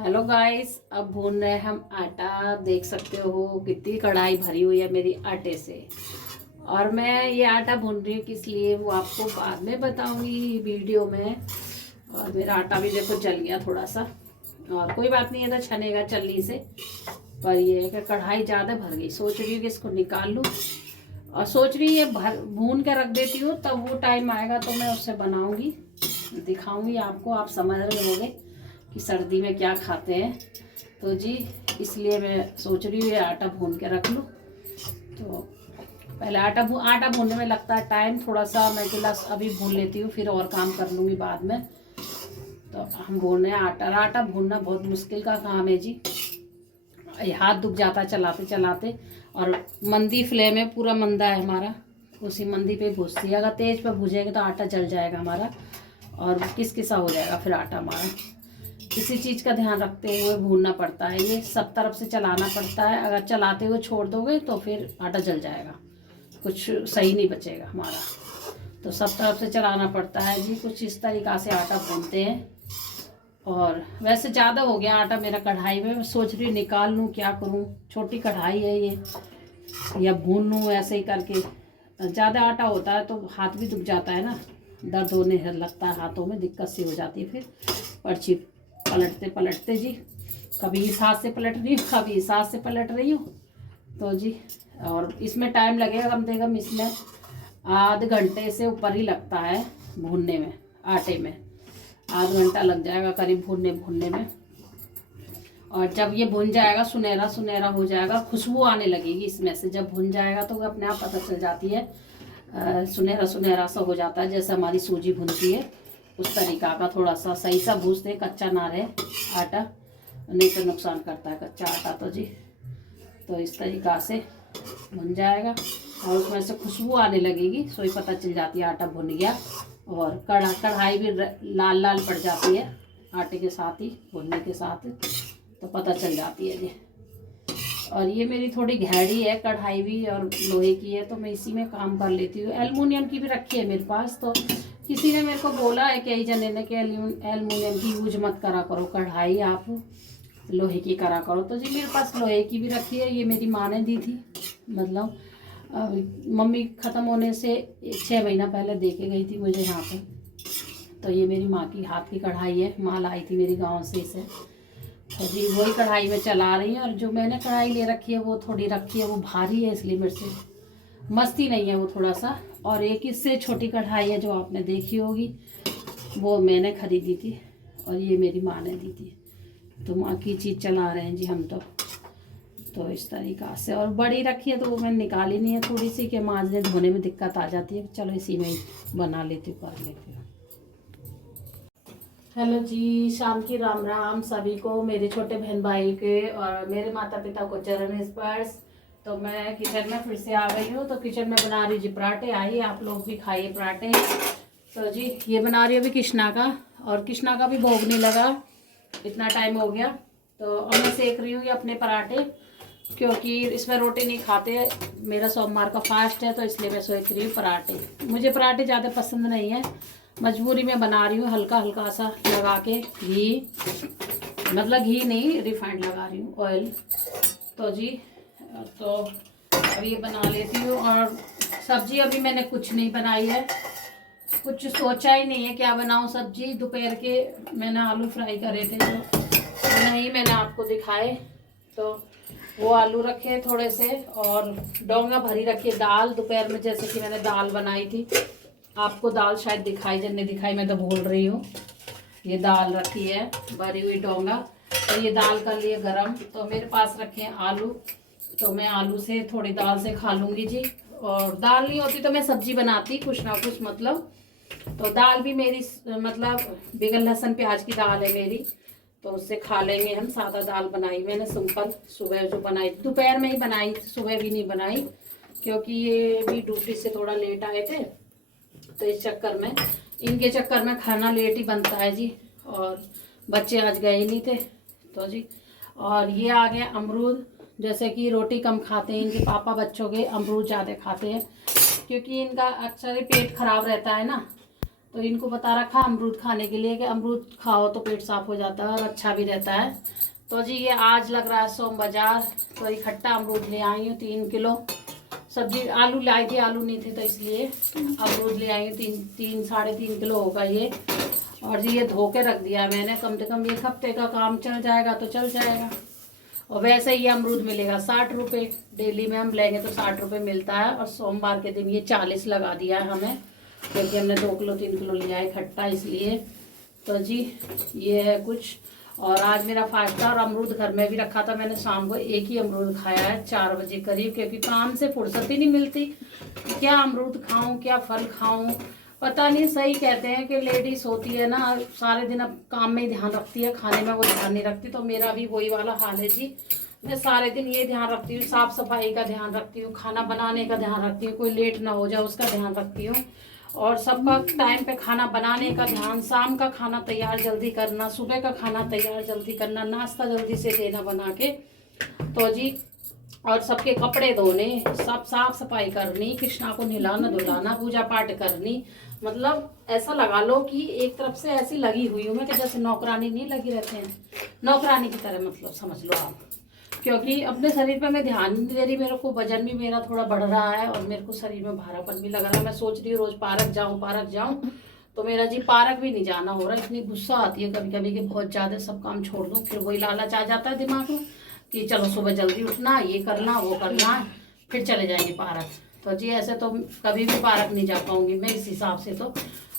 Hello guys, अब भून रहे हैं हम आटा। देख सकते हो कितनी कढ़ाई भरी हुई है मेरी आटे से। और मैं ये आटा भून रही हूँ किस लिए वो आपको बाद में बताऊंगी वीडियो में। और मेरा आटा भी देखो जल गया थोड़ा सा, और कोई बात नहीं है तो छनेगा चलनी से। पर ये है कि कढ़ाई ज़्यादा भर गई, सोच रही हूँ कि इसको निकाल लूँ। और सोच रही है भून के रख देती हूँ, तब वो टाइम आएगा तो मैं उससे बनाऊंगी, दिखाऊंगी आपको। आप समझ रहे होंगे कि सर्दी में क्या खाते हैं। तो जी इसलिए मैं सोच रही हूँ ये आटा भून के रख लूँ। तो पहले आटा भूनने में लगता है टाइम थोड़ा सा। मैं गिलास अभी भून लेती हूँ, फिर और काम कर लूँगी बाद में। तो हम भून रहे हैं आटा भूनना बहुत मुश्किल का काम है जी। ये हाथ दुख जाता है चलाते चलाते। और मंदी फ्लेम है, पूरा मंदा है हमारा, उसी मंदी पे भूजती है। अगर तेज पे भूजेंगे तो आटा जल जाएगा हमारा और किसकिसा हो जाएगा फिर आटा हमारा। किसी चीज़ का ध्यान रखते हुए भूनना पड़ता है, ये सब तरफ से चलाना पड़ता है। अगर चलाते हुए छोड़ दोगे तो फिर आटा जल जाएगा, कुछ सही नहीं बचेगा हमारा। तो सब तरफ से चलाना पड़ता है जी। कुछ इस तरीक़ा से आटा भूनते हैं। और वैसे ज़्यादा हो गया आटा मेरा कढ़ाई में, मैं सोच रही निकाल लूँ, क्या करूँ। छोटी कढ़ाई है ये, या भून लूँ ऐसे ही करके। ज़्यादा आटा होता है तो हाथ भी दुख जाता है ना, दर्द होने लगता है हाथों में, दिक्कत सी हो जाती है फिर पर्ची पलटते पलटते जी। कभी इस हाथ से पलट रही हूँ, कभी इस हाथ से पलट रही हूँ। तो जी और इसमें टाइम लगेगा कम से कम, इसमें आध घंटे से ऊपर ही लगता है भूनने में। आटे में आध घंटा लग जाएगा करीब भूनने में। और जब ये भुन जाएगा, सुनहरा सुनहरा हो जाएगा, खुशबू आने लगेगी इसमें से। जब भुन जाएगा तो अपने आप पता चल जाती है, सुनहरा सुनहरा सा हो जाता है, जैसे हमारी सूजी भुनती है उस तरीका का। थोड़ा सा सही सा भूनते, कच्चा ना रहे आटा, नहीं तो नुकसान करता है कच्चा आटा तो जी। तो इस तरीका से भुन जाएगा और उसमें से खुशबू आने लगेगी, सोई पता चल जाती है आटा भुन गया। और कढ़ाई भी लाल लाल पड़ जाती है आटे के साथ ही, भुनने के साथ, तो पता चल जाती है जी। और ये मेरी थोड़ी गहरी है कढ़ाई भी, और लोहे की है, तो मैं इसी में काम कर लेती हूँ। एल्युमिनियम की भी रखी है मेरे पास। तो किसी ने मेरे को बोला है, कई जने ने, कि एल्युमिनियम की यूज मत करा करो कढ़ाई, आप लोहे की करा करो। तो जी मेरे पास लोहे की भी रखी है। ये मेरी माँ ने दी थी, मतलब मम्मी ख़त्म होने से 6 महीना पहले दे के गई थी मुझे यहाँ पे। तो ये मेरी माँ की हाथ की कढ़ाई है, माँ लाई थी मेरी गाँव से इसे। तो जी वही कढ़ाई में चला रही है। और जो मैंने कढ़ाई ले रखी है वो थोड़ी रखी है, वो भारी है, इसलिए मेरे से मस्ती नहीं है वो थोड़ा सा। और एक इससे छोटी कढ़ाई है जो आपने देखी होगी, वो मैंने ख़रीदी थी और ये मेरी माँ ने दी थी। तो माँ की चीज़ चला रहे हैं जी हम तो इस तरीक़ा से। और बड़ी रखी है तो वो मैंने निकाली नहीं है थोड़ी सी, कि मांजने धोने में दिक्कत आ जाती है। चलो इसी में ही बना लेती हूँ, कर लेती हूँ। हेलो जी, शाम की राम राम सभी को, मेरे छोटे बहन भाई के और मेरे माता पिता को चरण स्पर्श। तो मैं किचन में फिर से आ गई हूँ। तो किचन में बना रही जी पराठे। आइए आप लोग भी खाइए पराठे। तो जी ये बना रही हूँ अभी कृष्णा का, और कृष्णा का भी भोग नहीं लगा, इतना टाइम हो गया। तो अब मैं सेक रही हूँ ये अपने पराठे, क्योंकि इसमें रोटी नहीं खाते। मेरा सोमवार का फास्ट है, तो इसलिए मैं सेक रही हूँ पराठे। मुझे पराठे ज़्यादा पसंद नहीं है, मजबूरी में बना रही हूँ। हल्का हल्का सा लगा के घी, मतलब घी नहीं, रिफाइंड लगा रही हूँ, ऑयल। तो जी तो अब ये बना लेती हूँ। और सब्जी अभी मैंने कुछ नहीं बनाई है, कुछ सोचा ही नहीं है क्या बनाऊँ सब्जी। दोपहर के मैंने आलू फ्राई करे थे, तो नहीं मैंने आपको दिखाए। तो वो आलू रखे थोड़े से, और डोंगा भरी रखी है दाल दोपहर में, जैसे कि मैंने दाल बनाई थी। आपको दाल शायद दिखाई, जन्ने दिखाई, मैं तो भूल रही हूँ। ये दाल रखी है भरी हुई डोंगा, तो ये दाल कर लिए गरम। तो मेरे पास रखे हैं आलू, तो मैं आलू से थोड़ी दाल से खा लूँगी जी। और दाल नहीं होती तो मैं सब्जी बनाती कुछ ना कुछ, मतलब। तो दाल भी मेरी मतलब बगैर लहसुन प्याज की दाल है मेरी, तो उससे खा लेंगे हम। सादा दाल बनाई मैंने सिंपल, सुबह जो बनाई दोपहर में ही बनाई, सुबह भी नहीं बनाई, क्योंकि ये भी ड्यूटी से थोड़ा लेट आए थे। तो इस चक्कर में, इनके चक्कर में खाना लेट ही बनता है जी। और बच्चे आज गए नहीं थे तो जी। और ये आ गया अमरूद, जैसे कि रोटी कम खाते हैं इनके पापा बच्चों के, अमरूद ज़्यादा खाते हैं, क्योंकि इनका अक्सर ही पेट खराब रहता है ना। तो इनको बता रखा अमरूद खाने के लिए कि अमरूद खाओ तो पेट साफ हो जाता है और अच्छा भी रहता है। तो जी ये आज लग रहा है सोम बाजार, तो इकट्ठा अमरूद ले आई हूँ 3 किलो। सब्जी आलू लाई थी, आलू नहीं थे तो इसलिए अमरूद ले आई हूँ 3-3.5 किलो होगा ये। और जी ये धो के रख दिया मैंने, कम से कम 1 हफ्ते का काम चल जाएगा तो चल जाएगा। और वैसे ये अमरूद मिलेगा 60 रुपये, डेली में हम लेंगे तो 60 रुपये मिलता है। और सोमवार के दिन ये 40 लगा दिया है हमें, क्योंकि हमने 2 किलो 3 किलो लिया है इकट्ठा इसलिए। तो जी ये है कुछ। और आज मेरा फास्ट था और अमरूद घर में भी रखा था मैंने, शाम को एक ही अमरूद खाया है 4 बजे करीब, क्योंकि काम से फुर्सत ही नहीं मिलती। क्या अमरूद खाऊं, क्या फल खाऊं, पता नहीं। सही कहते हैं कि लेडीज होती है ना, सारे दिन अब काम में ही ध्यान रखती है, खाने में वो ध्यान नहीं रखती। तो मेरा भी वही वाला हाल है जी। मैं सारे दिन ये ध्यान रखती हूँ, साफ सफाई का ध्यान रखती हूँ, खाना बनाने का ध्यान रखती हूँ, कोई लेट ना हो जाए उसका ध्यान रखती हूँ, और सबका टाइम पे खाना बनाने का ध्यान, शाम का खाना तैयार जल्दी करना, सुबह का खाना तैयार जल्दी करना, नाश्ता जल्दी से देना बना के। तो जी और सबके कपड़े धोने, सब साफ सफाई करनी, कृष्णा को नहलाना धुलाना, पूजा पाठ करनी। मतलब ऐसा लगा लो कि एक तरफ से ऐसी लगी हुई हूँ मैं कि जैसे नौकरानी नहीं लगी रहते हैं, नौकरानी की तरह मतलब समझ लो आप। क्योंकि अपने शरीर पे मैं ध्यान नहीं दे रही, मेरे को वजन भी मेरा थोड़ा बढ़ रहा है और मेरे को शरीर में भारापन भी लग रहा है। मैं सोच रही हूँ रोज पार्क जाऊँ, तो मेरा जी पार्क भी नहीं जाना हो रहा। इतनी गुस्सा आती है कभी कभी कि बहुत ज़्यादा सब काम छोड़ दूँ, फिर वही लालच आ जाता है दिमाग में कि चलो सुबह जल्दी उठना, ये करना वो करना, फिर चले जाएंगे पार्क। तो जी ऐसे तो कभी भी पार्क नहीं जा पाऊंगी मैं इस हिसाब से। तो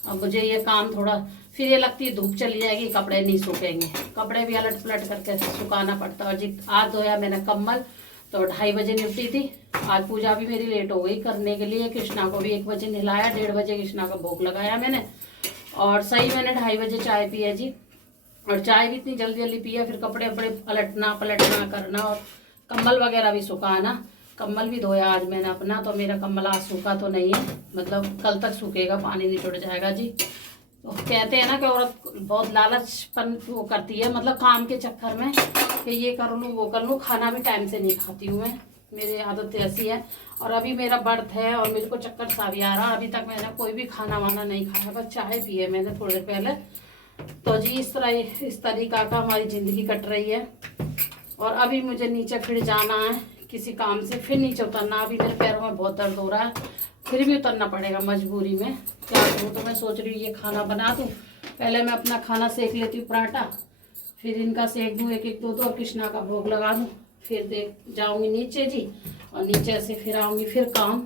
अब मुझे ये काम थोड़ा, फिर ये लगती है धूप चली जाएगी, कपड़े नहीं सूखेंगे, कपड़े भी अलट पलट करके सुखाना पड़ता है। और जी आज धोया मैंने कम्बल, तो 2:30 बजे निपटी थी। आज पूजा भी मेरी लेट हो गई करने के लिए, कृष्णा को भी 1 बजे नहलाया, 1:30 बजे कृष्णा का भोग लगाया मैंने, और सही मैंने 2:30 बजे चाय पिया जी। और चाय भी इतनी जल्दी जल्दी पिया, फिर कपड़े वपड़े पलटना करना, और कम्बल वगैरह भी सुखाना। कम्बल भी धोया आज मैंने अपना, तो मेरा कम्बल आज सूखा तो नहीं है, मतलब कल तक सूखेगा, पानी नहीं टूट जाएगा जी। तो कहते हैं ना कि औरत बहुत लालचपन वो करती है, मतलब काम के चक्कर में कि ये कर लूँ वो कर लूँ, खाना भी टाइम से नहीं खाती हूँ मैं, मेरी आदत ऐसी है। और अभी मेरा बर्थ है और मेरे को चक्कर सा भी आ रहा, अभी तक मैंने कोई भी खाना वाना नहीं खाया, बस चाय पी है मैंने थोड़ी देर पहले। तो जी इस तरीका का हमारी ज़िंदगी कट रही है। और अभी मुझे नीचे फिर जाना है किसी काम से, फिर नीचे उतरना। अभी मेरे पैरों में बहुत दर्द हो रहा है, फिर भी उतरना पड़ेगा मजबूरी में, क्या करूँ। तो मैं सोच रही हूँ ये खाना बना दूँ, पहले मैं अपना खाना सेक लेती हूँ पराठा, फिर इनका सेक दूँ 1-1 2-2, और कृष्णा का भोग लगा दूँ, फिर देख जाऊँगी नीचे जी, और नीचे से फिर आऊँगी फिर काम।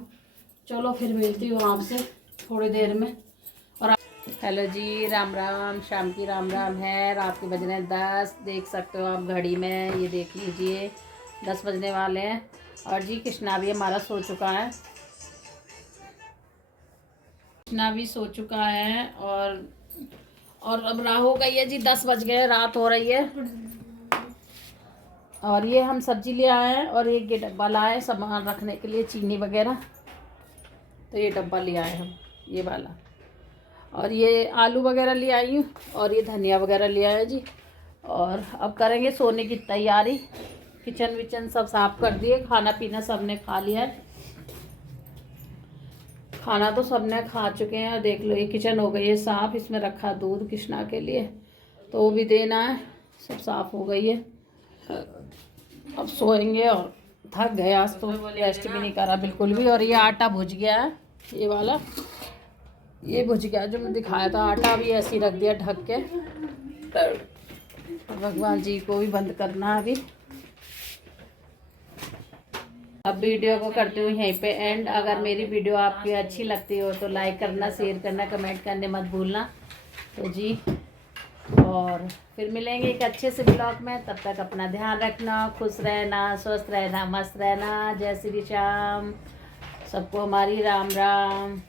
चलो फिर मिलती हूँ आपसे थोड़ी देर में। और हेलो जी, राम राम, शाम की राम राम है। रात के बज रहे हैं 10, देख सकते हो आप घड़ी में, ये देख लीजिए 10 बजने वाले हैं। और जी कृष्णा भी हमारा सो चुका है, कृष्णा भी सो चुका है। और अब रात हो गई है जी, 10 बज गए, रात हो रही है। और ये हम सब्जी ले आए हैं, और एक ये डब्बा लाए सामान रखने के लिए, चीनी वगैरह, तो ये डब्बा ले आए हम, ये वाला। और ये आलू वगैरह ले आई हूँ, और ये धनिया वगैरह ले आया जी। और अब करेंगे सोने की तैयारी। किचन विचन सब साफ कर दिए, खाना पीना सबने खा लिया है, खाना तो सबने खा चुके हैं। देख लो ये किचन हो गई है साफ़, इसमें रखा दूध कृष्णा के लिए, तो वो भी देना है, सब साफ़ हो गई है। अब सोएंगे, और थक गए आज तो, रेस्ट भी नहीं करा बिल्कुल भी। और ये आटा भुज गया है, ये वाला ये भुज गया जो मैं दिखाया था, आटा भी ऐसे ही रख दिया ढक के। भगवान जी को भी बंद करना अभी। अब वीडियो को करते हुए यहीं पे एंड। अगर मेरी वीडियो आपकी अच्छी लगती हो तो लाइक करना, शेयर करना, कमेंट करने मत भूलना। तो जी और फिर मिलेंगे एक अच्छे से ब्लॉग में, तब तक अपना ध्यान रखना, खुश रहना, स्वस्थ रहना, मस्त रहना। जय श्री श्याम, सबको हमारी राम राम।